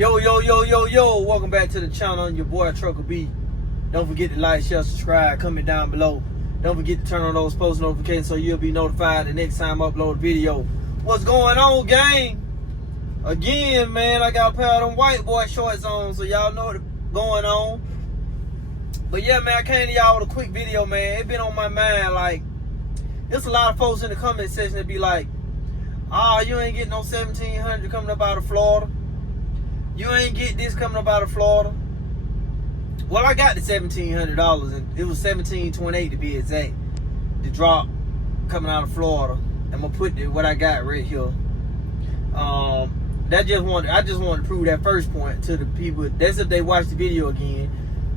Yo, welcome back to the channel. Your boy Trucker B. Don't forget to like, share, subscribe, comment down below. Don't forget to turn on those post notifications so you'll be notified the next time I upload a video. What's going on, gang? Again, man, I got a pair of them white boy shorts on, so y'all know what's going on. But yeah, man, I came to y'all with a quick video, man. It been on my mind, like, there's a lot of folks in the comment section that be like, you ain't getting no 1700 coming up out of Florida. You ain't get this coming up out of Florida. Well, I got the $1,700, and it was $1,728 to be exact. The drop coming out of Florida. I'm gonna put what I got right here. I just wanted to prove that first point to the people. That's if they watch the video again.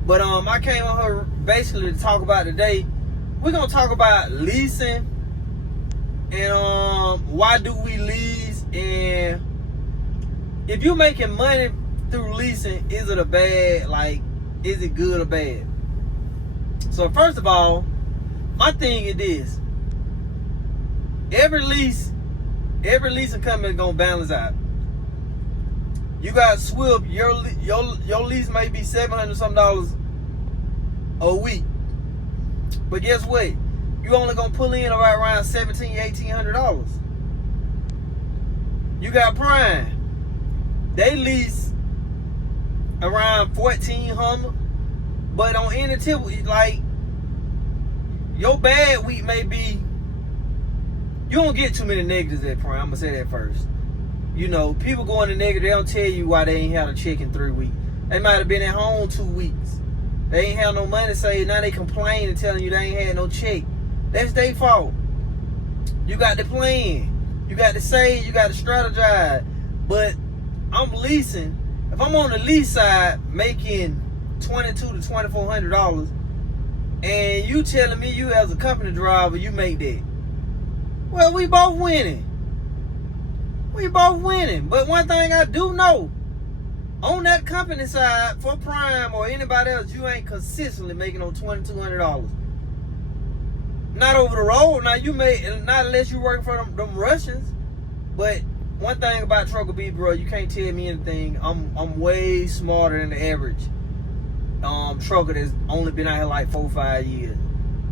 But I came on here basically to talk about today. We're gonna talk about leasing and why do we lease, and if you're making money through leasing, is it a bad, like, is it good or bad? So first of all, my thing is this. Every leasing company is gonna balance out. You got Swift, your lease may be $700 something a week. But guess what? You only gonna pull in right around $1,700-$1,800. You got Prime. They lease around $1,400, but on any tip, like, your bad week may be, you don't get too many negatives at Prime. I'm gonna say that first. You know, people go into negative, they don't tell you why they ain't had a check in 3 weeks. They might have been at home 2 weeks. They ain't have no money saved. Now they complain and telling you they ain't had no check. That's their fault. You got to plan. You got to save. You got to strategize. But I'm leasing. If I'm on the lease side making $2,200 to $2,400, and you telling me you as a company driver you make that, well, we both winning. We both winning. But one thing I do know, on that company side for Prime or anybody else, you ain't consistently making no $2,200. Not over the road. Now you may, not unless you working for them Russians. But one thing about Trucker B, bro, you can't tell me anything. I'm way smarter than the average trucker that's only been out here like 4 or 5 years.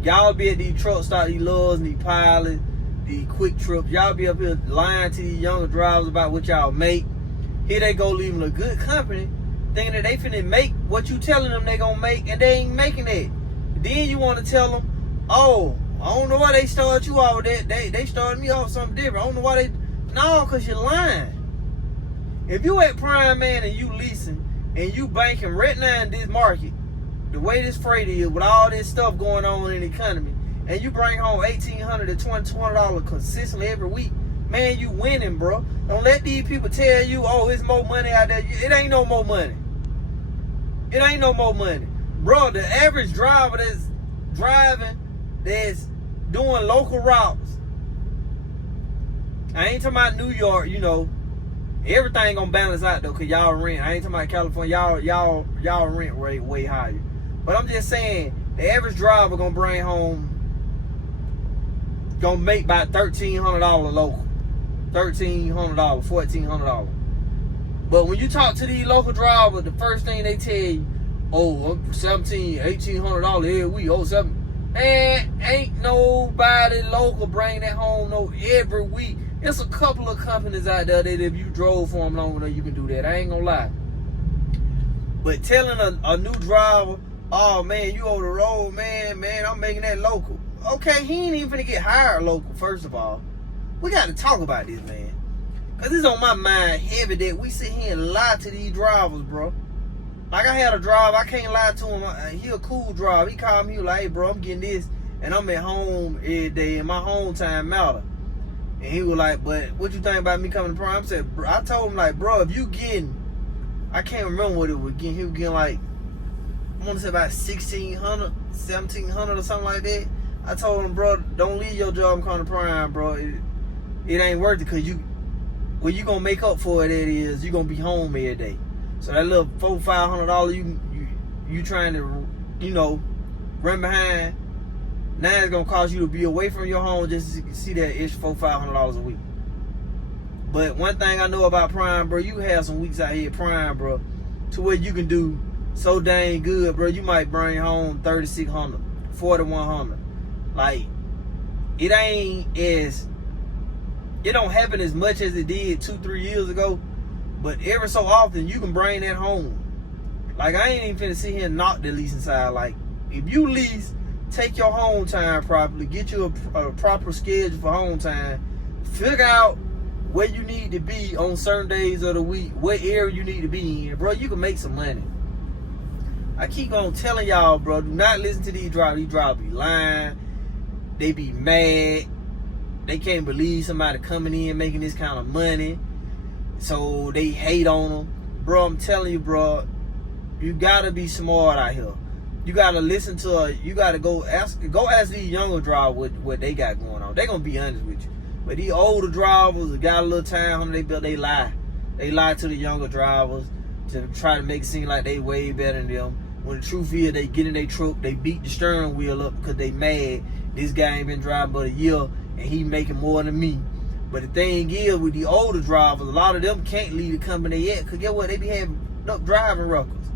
Y'all be at these truck stops, these Loves, these pilots, these quick trips. Y'all be up here lying to these younger drivers about what y'all make. Here they go leaving a good company, thinking that they finna make what you telling them they gonna make, and they ain't making that. Then you want to tell them, oh, I don't know why they started you off with that. They started me off something different. I don't know why they. No, because you're lying. If you at Prime, man, and you leasing, and you banking right now in this market, the way this freight is, with all this stuff going on in the economy, and you bring home $1,800 to $2,200 consistently every week, man, you winning, bro. Don't let these people tell you, oh, it's more money out there. It ain't no more money. It ain't no more money. Bro, the average driver that's driving, that's doing local routes, I ain't talking about New York, you know, everything gonna balance out though, cause y'all rent. I ain't talking about California, y'all rent way higher. But I'm just saying, the average driver gonna bring home, gonna make about $1,300 local. $1,300, $1,400. But when you talk to these local drivers, the first thing they tell you, oh, $1,700, $1,800 every week. Oh, man, ain't nobody local bring that home every week. It's a couple of companies out there that if you drove for them long enough, you can do that. I ain't gonna lie. But telling a new driver, oh man, you over the road, man, I'm making that local. Okay, he ain't even finna get hired local, first of all. We gotta talk about this, man. Cause it's on my mind heavy that we sit here and lie to these drivers, bro. Like, I had a driver, I can't lie to him. He a cool driver. He called me, he was like, hey bro, I'm getting this, and I'm at home every day, and my home time matter. And he was like, but what you think about me coming to Prime? I told him, like, bro, if you getting, I can't remember what it was getting. He was getting like, I want to say about $1,600, $1,700 or something like that. I told him, bro, don't leave your job and come to Prime, bro. It ain't worth it, because what you gonna make up for it is you gonna be home every day. So that little $400-$500 you trying to, you know, run behind, now it's gonna cost you to be away from your home just to see that extra $400-$500 a week. But one thing I know about Prime, bro, you have some weeks out here Prime, bro, to where you can do so dang good, bro. You might bring home 3,600, 4,100. Like, it don't happen as much as it did 2-3 years ago, but every so often you can bring that home. Like, I ain't even finna sit here and knock the leasing side. Like, if you lease, take your home time properly, get you a proper schedule for home time, figure out where you need to be on certain days of the week, what area you need to be in, bro, you can make some money. I keep on telling y'all, bro, do not listen to these drivers. These drivers be lying. They be mad. They can't believe somebody coming in making this kind of money. So they hate on them. Bro, I'm telling you, bro, you gotta be smart out here. You gotta listen to you gotta go ask these younger drivers what they got going on. They gonna be honest with you. But these older drivers that got a little time on they built, they lie. They lie to the younger drivers to try to make it seem like they way better than them. When the truth is, they get in their truck, they beat the steering wheel up because they mad. This guy ain't been driving but a year and he making more than me. But the thing is, with the older drivers, a lot of them can't leave the company yet. Because guess what? They be having up driving records.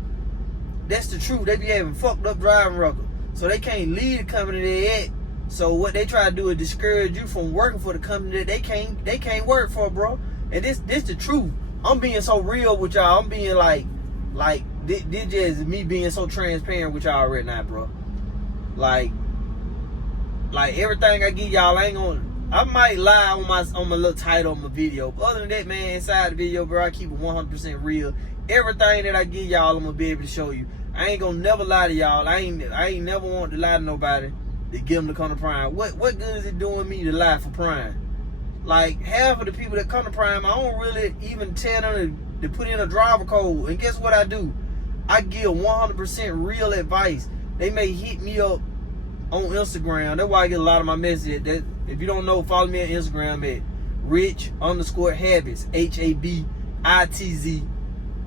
That's the truth. They be having fucked up driving records. So they can't leave the company they yet. So what they try to do is discourage you from working for the company that they can't work for, bro. And this the truth. I'm being so real with y'all. I'm being like this just me being so transparent with y'all right now, bro. Like everything I give y'all, I might lie on my little title on my video. But other than that, man, inside the video, bro, I keep it 100% real. Everything that I give y'all, I'm gonna be able to show you. I ain't gonna never lie to y'all. I ain't never want to lie to nobody to give them to come to Prime. What good is it doing me to lie for Prime? Like, half of the people that come to Prime, I don't really even tell them to put in a driver code. And guess what I do? I give 100% real advice. They may hit me up on Instagram. That's why I get a lot of my messages. That if you don't know, follow me on Instagram at rich_habits,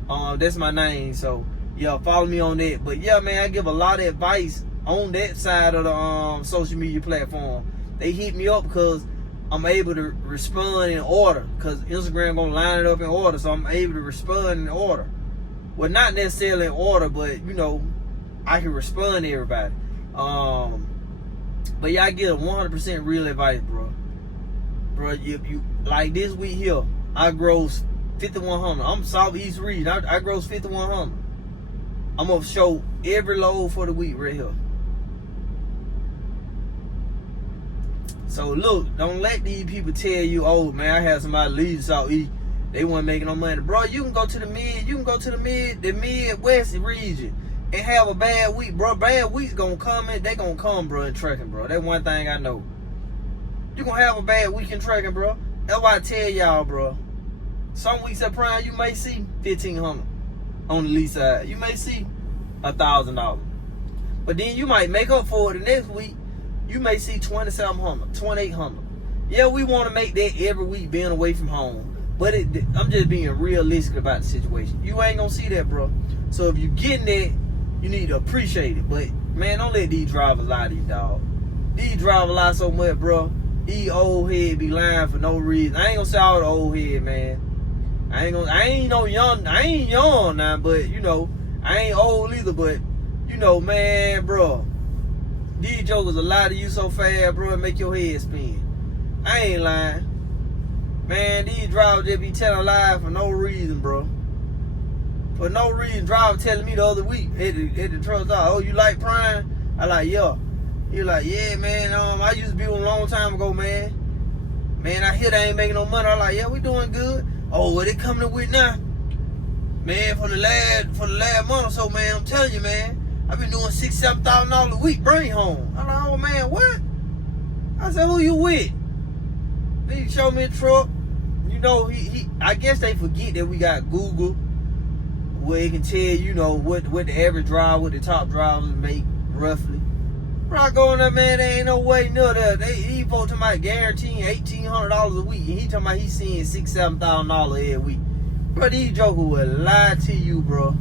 HABITZ. That's my name. So yeah, follow me on that. But yeah, man, I give a lot of advice on that side of the social media platform. They hit me up because I'm able to respond in order. Because Instagram gonna line it up in order, so I'm able to respond in order. Well, not necessarily in order, but you know, I can respond to everybody. But yeah, I get a 100% real advice, bro. Bro, you like this week here, I gross 5,100. I'm Southeast Region. I gross 5,100. I'm gonna show every load for the week right here. So look, don't let these people tell you, oh man, I had somebody leave Southeast, they weren't making no money. Bro, you can go to the Midwest region and have a bad week, bro. Bad weeks gonna come in, they gonna come, bro, in trucking, bro. That's one thing I know. You gonna have a bad week in trucking, bro. That's why I tell y'all, bro. Some weeks at Prime, you may see $1,500 on the lease side. You may see $1,000. But then you might make up for it the next week. You may see $2,700, $2,800. Yeah, we want to make that every week being away from home. But I'm just being realistic about the situation. You ain't gonna see that, bro. So if you getting that, you need to appreciate it. But man, don't let these drivers lie to you, dog. These drivers lie so much, bro. These old heads be lying for no reason. I ain't gonna say all the old heads, man. I ain't young now, but you know, I ain't old either, but you know, man, bro. These jokers will lie to you so fast, bro, and make your head spin. I ain't lying. Man, these drivers just be telling lies for no reason, bro. For no reason. Driver telling me the other week at the truck stop, oh, you like Prime? I like, yeah. He like, yeah, man, I used to be one a long time ago, man. Man, I hear they ain't making no money. I like, yeah, we doing good. Oh, what they coming with now? Man, for the last month or so, man, I'm telling you, man, I've been doing $6,000, $7,000 a week, bring home. I'm like, oh man, what? I said, who you with? He showed me a truck. You know, I guess they forget that we got Google, where it can tell you know what the average driver, what the top drivers make roughly. Bro, I go in there, man, there ain't no way near that. He folks talking about guaranteeing $1,800 a week, and he talking about he's seeing $6,000, $7,000 every week. Bro, these jokers will lie to you, bro.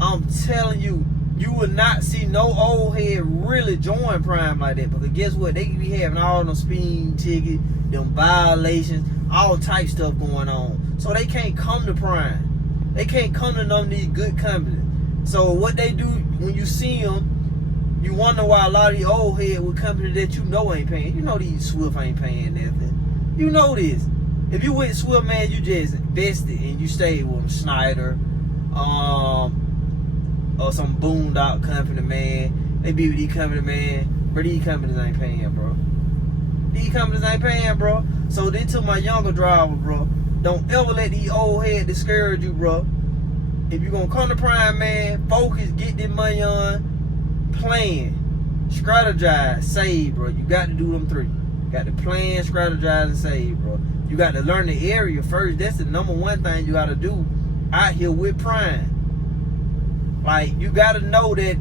I'm telling you, you will not see no old head really join Prime like that. Because guess what? They could be having all them speeding tickets. them violations, all type stuff going on. So they can't come to Prime. They can't come to none of these good companies. So what they do when you see them, you wonder why a lot of these old heads with companies that you know ain't paying. You know these Swift ain't paying nothing. You know this. If you with Swift, man, you just invested and you stay with them, Schineider, or some boondock company, man. They be with these companies, man. But these companies ain't paying, bro. These companies ain't paying, bro. So they took my younger driver, bro. Don't ever let these old heads discourage you, bro. If you gonna come to Prime, man, focus, get this money on, plan, strategize, save, bro. You got to do them three. You got to plan, strategize, and save, bro. You got to learn the area first. That's the number one thing you got to do out here with Prime. Like, you got to know that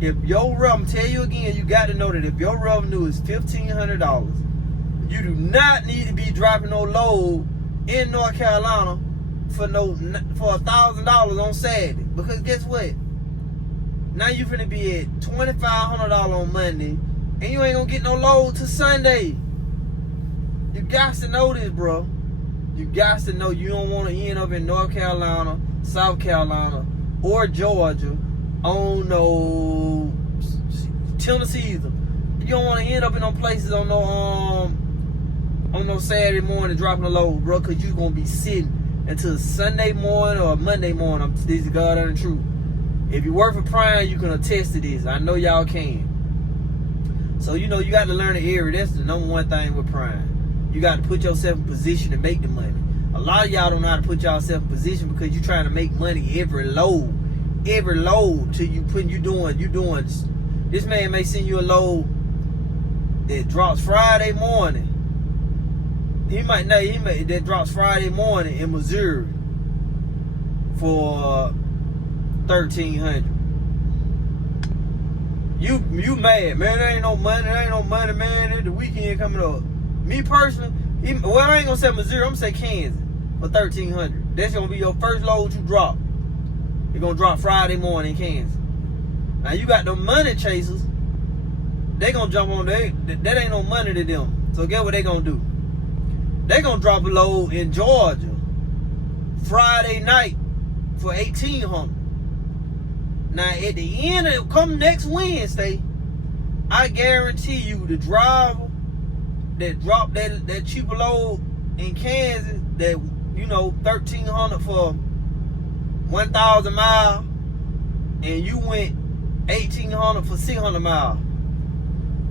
if your revenue, tell you again, you got to know that if your revenue is $1,500, you do not need to be dropping no load in North Carolina for $1,000 on Saturday. Because guess what? Now you finna be at $2,500 on Monday, and you ain't gonna get no load till Sunday. You got to know this, bro. You got to know you don't want to end up in North Carolina, South Carolina, or Georgia on no Tennessee either. You don't want to end up in no places on no Saturday morning dropping a load, bro, because you're gonna be sitting until Sunday morning or Monday morning. This is God and the truth. If you work for Prime, you can attest to this. I know y'all can. So, you know, you got to learn the area. That's the number one thing with Prime. You got to put yourself in position to make the money. A lot of y'all don't know how to put yourself in position because you're trying to make money every load. Every load till you doing. This man may send you a load that drops Friday morning. That drops Friday morning in Missouri for $1,300. You mad, man? There ain't no money, man. It's the weekend coming up. Me personally, I ain't gonna say Missouri, I'm gonna say Kansas for $1,300. That's gonna be your first load you drop. You're gonna drop Friday morning in Kansas. Now you got the money chasers. They gonna jump on that ain't no money to them. So guess what they gonna do? They gonna drop a load in Georgia Friday night for $1,800. Now at the end of come next Wednesday, I guarantee you the driver that dropped that cheaper load in Kansas, that $1,300 for 1,000 miles, and you went $1,800 for 600 miles.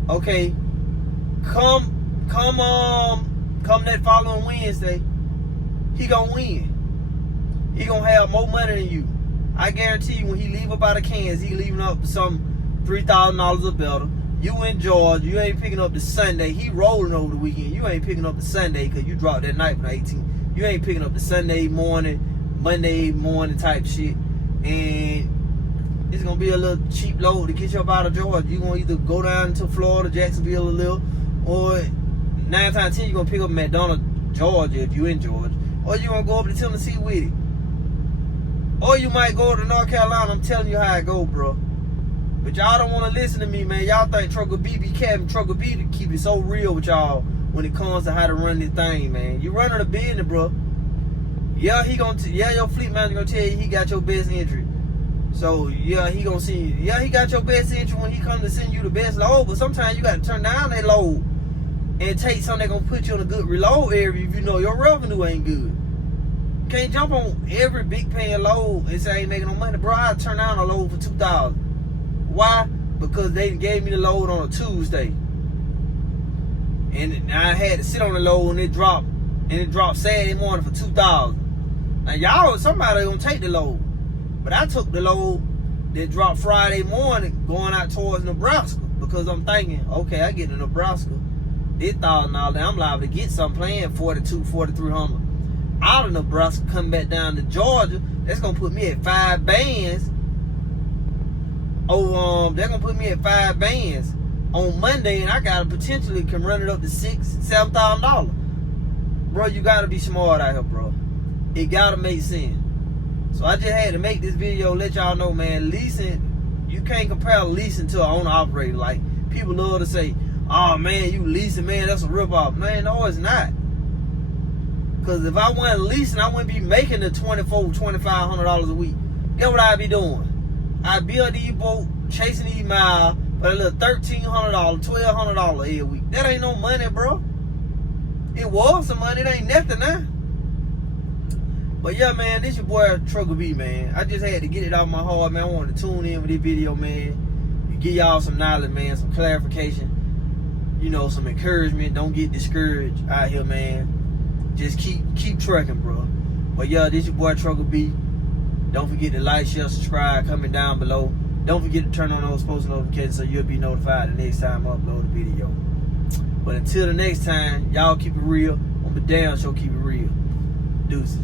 Okay, come that following Wednesday, he gonna win. He gonna have more money than you. I guarantee you, when he leave up out of Kansas, he leaving up some $3,000 or better. You in Georgia, you ain't picking up the Sunday. He rolling over the weekend. You ain't picking up the Sunday because you dropped that night for 18. You ain't picking up the Sunday morning, Monday morning type shit. And it's gonna be a little cheap load to get you up out of Georgia. You gonna either go down to Florida, Jacksonville a little, or 9 times 10 you gonna pick up McDonough, Georgia if you in Georgia, or you gonna go up to Tennessee with it, or you might go to North Carolina. I'm telling you how it go, bro. But y'all don't want to listen to me, man. Y'all think Trucker B be capping. Trucker B to keep it so real with y'all when it comes to how to run this thing, man. You running a business, bro. Yeah, your fleet manager gonna tell you he got your best entry. So yeah, he gonna see you. Yeah, he got your best entry when he come to send you the best load. But sometimes you gotta turn down that load and take something that gonna put you in a good reload area if you know your revenue ain't good. You can't jump on every big paying load and say I ain't making no money, bro. I turn down a load for $2,000. Why? Because they gave me the load on a Tuesday, and I had to sit on the load and it dropped Saturday morning for $2,000. Now somebody gonna take the load, but I took the load that dropped Friday morning going out towards Nebraska because I'm thinking, okay, I get to Nebraska, this $1,000, I'm liable to get something playing $4,300 out of Nebraska, come back down to Georgia. That's gonna put me at 5 bands. They're gonna put me at 5 bands on Monday, and I gotta potentially can run it up to $6,000-$7,000. Bro, you gotta be smart out here, bro. It gotta make sense. So I just had to make this video, let y'all know, man. Leasing, you can't compare leasing to an owner operator. Like, people love to say, oh man, you leasing, man, that's a rip-off. Man, no, it's not. Because if I wasn't leasing, I wouldn't be making the $2,400, $2,500 a week. Guess what I'd be doing? I'd be on these boats, chasing these miles, for a little $1,300, $1,200 every week. That ain't no money, bro. It was some money, it ain't nothing now. But yeah, man, this your boy Trucker B, man. I just had to get it out of my heart, man. I wanted to tune in with this video, man. And give y'all some knowledge, man, some clarification, you know, some encouragement. Don't get discouraged out here, man. Just keep trucking, bro. But yeah, this your boy Trucker B. Don't forget to like, share, subscribe, comment down below. Don't forget to turn on those post notifications so you'll be notified the next time I upload a video. But until the next time, y'all keep it real. On the damn show, keep it real. Deuces.